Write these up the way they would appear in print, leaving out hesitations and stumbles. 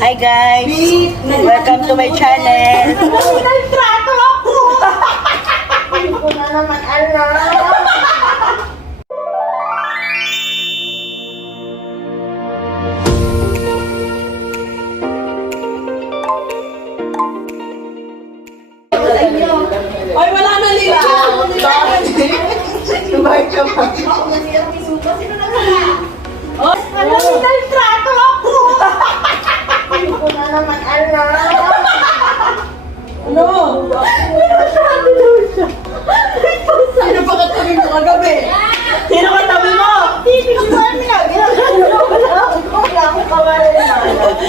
Hi guys! Welcome to my channel! Nagtrato ako! Hindi ko na naman alam. Ay, wala na nila. Sabay ka pa. Alam mo, nagtrato ako! Hindi ko na naman alam. Ano? Sino pa katabi mo kagabi? Sino katabi mo? Hindi ko na alam. Wala akong kawalan na alam.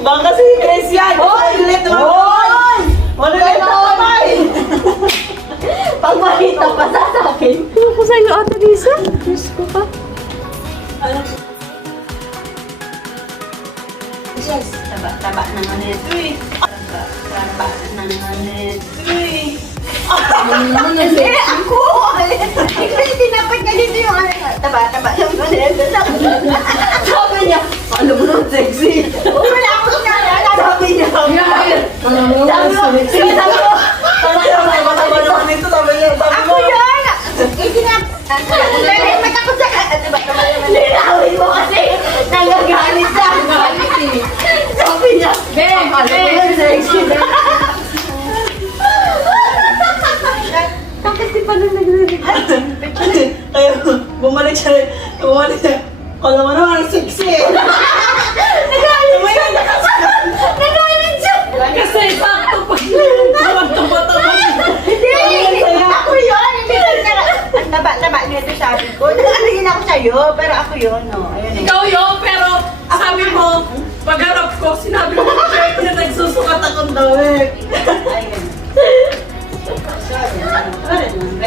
Baka si Chris yan. Hoy! Ulit mo. Hoy! Wala na ito kamay. Pag makita pa sa akin. Ano ko sa'yo, Ate Lisa? Diyos ko pa. Yes, taba naman ito eh. Taba naman ito eh. Hindi, ako! Ikaw yung tinapit niya dito yung ano. Taba naman ito. Sabi niya, Ano mo nung sexy? wala akong naalala. Sabi niya. Sabi mo, sige sabi mo. Sabi niya, mataba naman ito. Sabi niya. Ako yun! Pero may takot sa linawin mo kasi nagagalit siya. Sabi niya, bakit di pa nung nagre-record? Kaya bumalik siya. Kala mo naman, sexy eh. Nagalit siya! Kasi sakto pa. Taba-taba. Hindi! Ako yun! Hindi ang taba nito sabi ko. Nakatingin ako sa'yo, pero ako yun, no? Ayun eh. Ikaw yun, pero sabi mo, pagharap ko, sinabi mo na nagsusukat akong dawit. Ayun.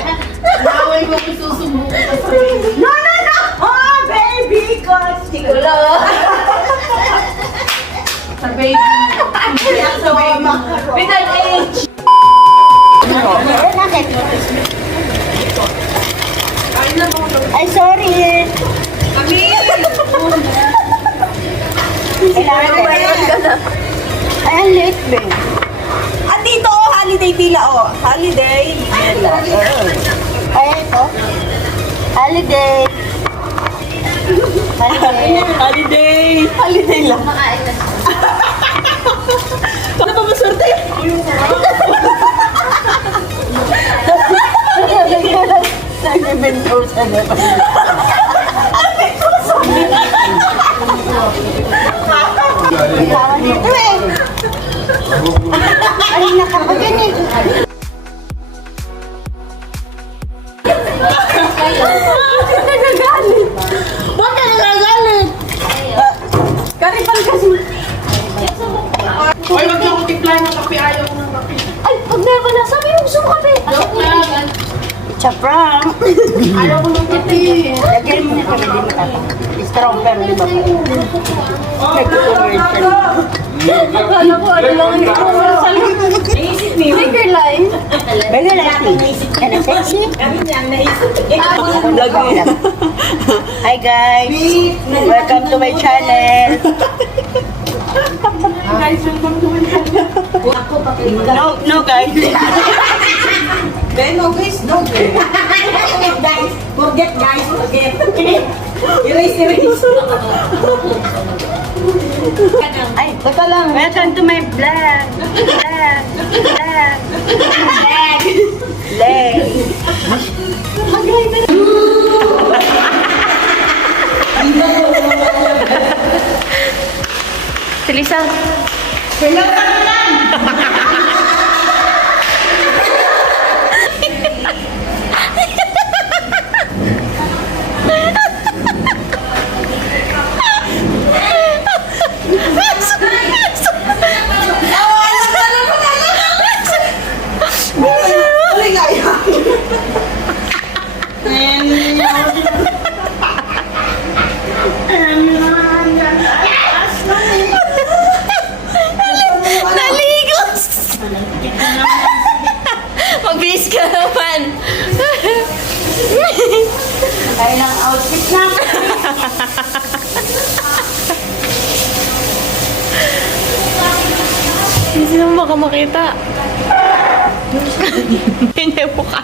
Naway mo kung susubukan ka sa sarili. No! Oh, baby! Kosti ko lang. Sa baby. Sa baby. With an H. Ay, sorry. Kami! Kailangan ay, ang late ba? At dito, holiday pila, oh. Holiday. Ay, ito. Holiday. Holiday. Holiday. Holiday lang. Ano pa maswerte? Nag-ibento sa naman. Tawag dito eh. Ay, nakakagan eh. Nagagalit. Ba't ka nagagalit? Karipal kasi. Hoy, wag niyo akong timpla ng kape. Ayaw ko ng kape. Ay, pag never na, sabi mo gusto mo kape. Joke lang. It's a prank. Ayaw ko ng kape. Lagyan mo na kami, di matapang. Strong pero di ba pa? Nag-conversion. Akala ko, ano lang yung Finger line. Baga laki. Ano sexy? Vlog mo. Hi guys! Welcome to my channel! No guys! No, guys. No, guys. Forget, guys. Forget. Erase. Ay, baka lang. Welcome to my vlog! Leg! Si Lisa. Sino baka makita? Yan yung mukha.